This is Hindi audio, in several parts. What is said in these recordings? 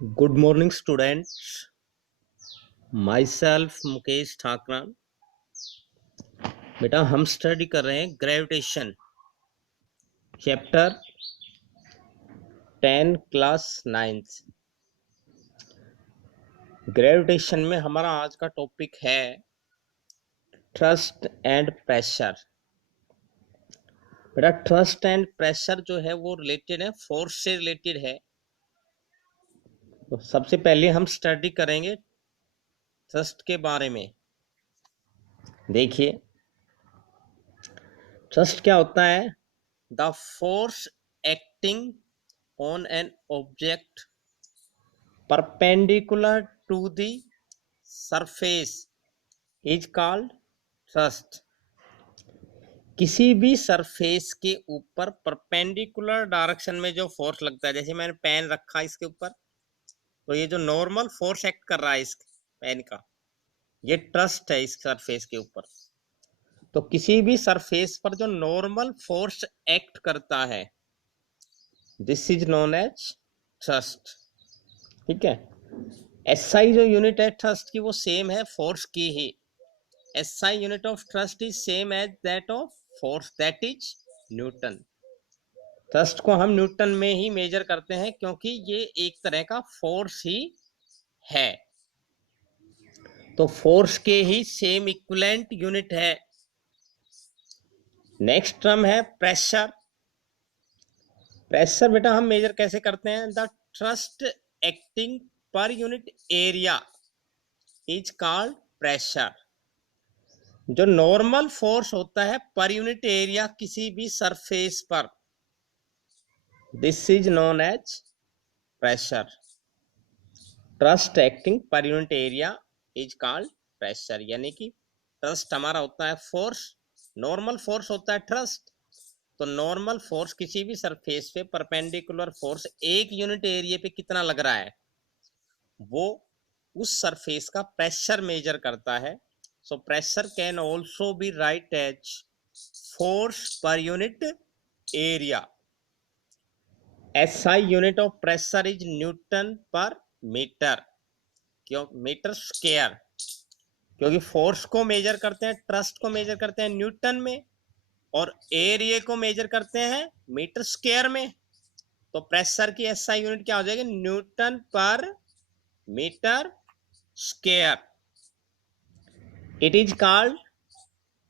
Good morning, students. Myself Mukesh Thakra. बेटा हम स्टडी कर रहे हैं gravitation chapter 10 class 9th। Gravitation में हमारा आज का टॉपिक है थ्रस्ट एंड प्रेशर। बेटा थ्रस्ट एंड प्रेशर जो है वो रिलेटेड है, फोर्स से रिलेटेड है। तो सबसे पहले हम स्टडी करेंगे थ्रस्ट के बारे में। देखिए थ्रस्ट क्या होता है? The force acting on an object perpendicular to the surface is called thrust। किसी भी सरफेस के ऊपर परपेंडिकुलर डायरेक्शन में जो फोर्स लगता है, जैसे मैंने पेन रखा इसके ऊपर, तो ये जो नॉर्मल फोर्स एक्ट कर रहा है इस पेन का, ये ट्रस्ट है इस सरफेस के ऊपर। तो किसी भी सरफेस पर जो नॉर्मल फोर्स एक्ट करता है, this is known as thrust. ठीक है। एसआई जो यूनिट है थ्रस्ट की वो सेम है फोर्स की ही। SI unit of thrust is same as that of force, that is newton. Thrust को हम न्यूटन में ही मेजर करते हैं क्योंकि ये एक तरह का फोर्स ही है। तो फोर्स के ही सेम इक्विवेलेंट यूनिट है। नेक्स्ट टर्म है प्रेशर। प्रेशर बेटा हम मेजर कैसे करते हैं? The thrust acting per unit area is called pressure. जो नॉर्मल फोर्स होता है पर यूनिट एरिया किसी भी सरफेस पर, this is known as pressure. Thrust acting per unit area is called pressure. यानी कि थ्रस्ट हमारा होता है फोर्स, नॉर्मल फोर्स होता है थ्रस्ट। तो नॉर्मल फोर्स किसी भी सरफेस पे परपेंडिकुलर फोर्स एक यूनिट एरिया पे कितना लग रहा है, वो उस सरफेस का प्रेशर मेजर करता है। So pressure can also be write as force per unit area. SI unit of pressure is newton per metre, क्यों मीटर स्क्वायर, क्योंकि फोर्स को मेजर करते हैं, ट्रस्ट को मेजर करते हैं न्यूटन में और एरिया को मेजर करते हैं मीटर स्क्वायर में। तो प्रेशर की एसआई यूनिट क्या हो जाएगी? Newton per metre square. It is called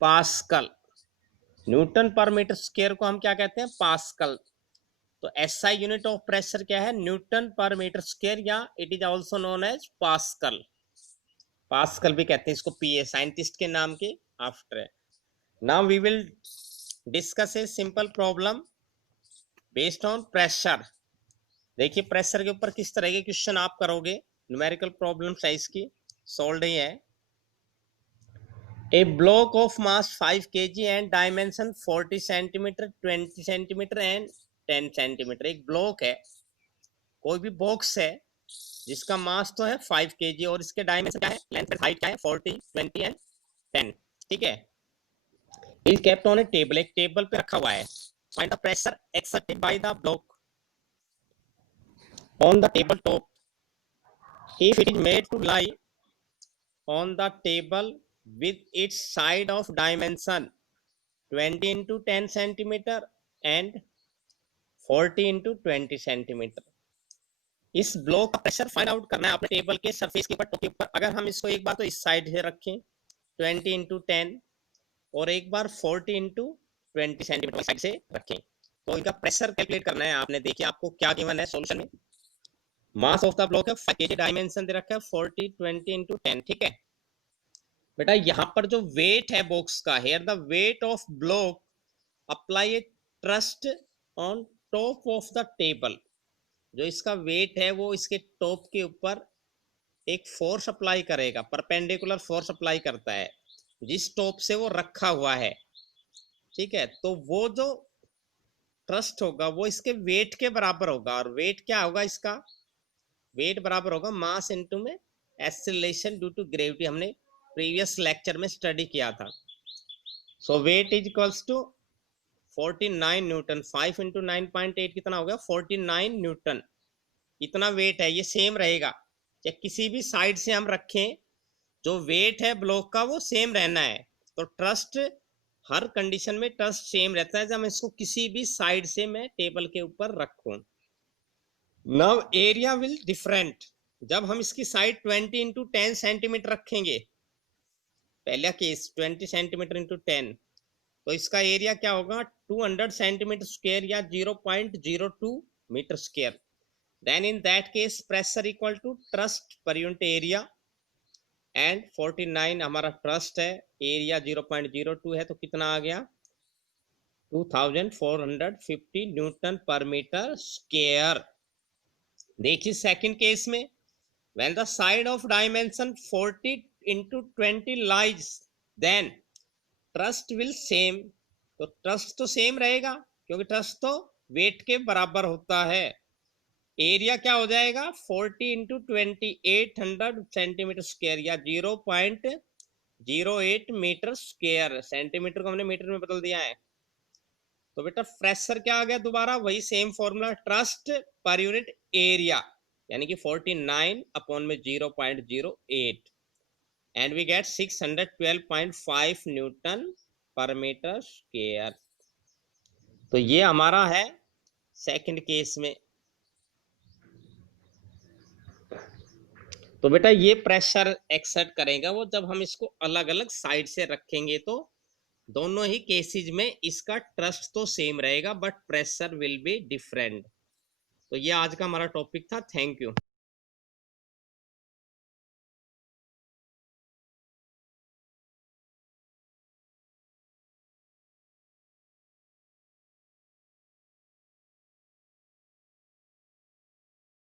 pascal. Newton per metre square को हम क्या कहते हैं? पास्कल। तो एसआई यूनिट ऑफ प्रेशर क्या है? न्यूटन पर मीटर स्क्वायर, या it is also known as pascal. Pascal भी कहते हैं इसको, पीए साइंटिस्ट के नाम के आफ्टर है। Now we will discuss a simple problem based on pressure. देखिए प्रेशर के ऊपर किस तरह के क्वेश्चन आप करोगे। न्यूमेरिकल प्रॉब्लम साइज की सोल्व ही है। A block of mass 5 kg and dimension 40 centimeter, 20 centimeter and 10 centimeter। एक ब्लॉक है, कोई भी बॉक्स है जिसका मास तो है 5 kg और इसके डायमेंशन क्या है, लेंथ और हाइट क्या है, 40, 20 एंड 10। ठीक है। Is kept on a table, एक टेबल पे रखा हुआ है। Find the pressure exerted by the block on the table top if it is made to lie on the table with its side of dimension 20 into 10 centimeter and 40 into 20 centimeter। इस ब्लॉक का प्रेशर फाइंड आउट करना है अपने टेबल के सरफेस के ऊपर, टॉप के ऊपर। अगर हम इसको एक बार तो इस साइड से रखें 20 into 10 और एक बार 40 into 20 सेंटीमीटर साइड से रखें, तो इनका प्रेशर कैलकुलेट करना है आपने। देखिए आपको क्या गिवन है सॉल्यूशन में। मास ऑफ द ब्लॉक है 5 kg, डायमेंशन दे रखा है 40, 20 into 10। ठीक है बेटा, यहां पर जो वेट है बॉक्स का, here the weight of block apply a thrust on top of the table. जो इसका वेट है वो इसके टॉप के ऊपर एक फोर्स अप्लाई करेगा, परपेंडिकुलर फोर्स अप्लाई करता है जिस टॉप से वो रखा हुआ है। ठीक है, तो वो जो ट्रस्ट होगा वो इसके वेट के बराबर होगा। और वेट क्या होगा इसका? वेट बराबर होगा मास इनटू में एक्सेलरेशन ड्यू टू ग्रेविटी। हमने प्रीवियस लेक्चर में स्टडी किया था। So weight is equals to 49 newton. 5 into 9.8 कितना हो गया? 49 न्यूटन। इतना वेट है, ये सेम रहेगा, या किसी भी साइड से हम रखें, जो वेट है ब्लॉक का वो सेम रहना है। तो ट्रस्ट हर कंडीशन में ट्रस्ट सेम रहता है जब मैं इसको किसी भी साइड से मैं टेबल के ऊपर रखूं। नाउ एरिया विल डिफरेंट, जब हम इसकी साइड 20 × 10 सेंटीमीटर रखेंगे, पहला केस 20 सेंटीमीटर इंटू 10, तो इसका एरिया क्या होगा 200 सेंटीमीटर स्क्वायर या 0.02 metre square. Then in that case pressure equal to thrust per unit area, and 49 हमारा ट्रस्ट है, एरिया 0.02 है, तो कितना आ गया 2450 न्यूटन पर मीटर स्क्वायर। देखिए सेकंड केस में, when the side of dimension 40 × 20 lies, then trust will same, तो ट्रस्ट तो सेम रहेगा क्योंकि ट्रस्ट तो वेट के बराबर होता है। एरिया क्या हो जाएगा 40 × 20 800 सेंटीमीटर स्क्वायर या 0.08 मीटर स्क्वायर, सेंटीमीटर को हमने मीटर में बदल दिया है। तो बेटा प्रेशर क्या आ गया, दोबारा वही same formula, trust per unit area, यानी कि 49 अपॉन में 0.08, and we get 612.5 Newton per metre square. तो ये हमारा है सेकंड केस में। तो बेटा ये प्रेशर एक्सर्ट करेगा वो जब हम इसको अलग अलग साइड से रखेंगे, तो दोनों ही केसेस में इसका ट्रस्ट तो सेम रहेगा but pressure will be different. तो ये आज का हमारा टॉपिक था। Thank you.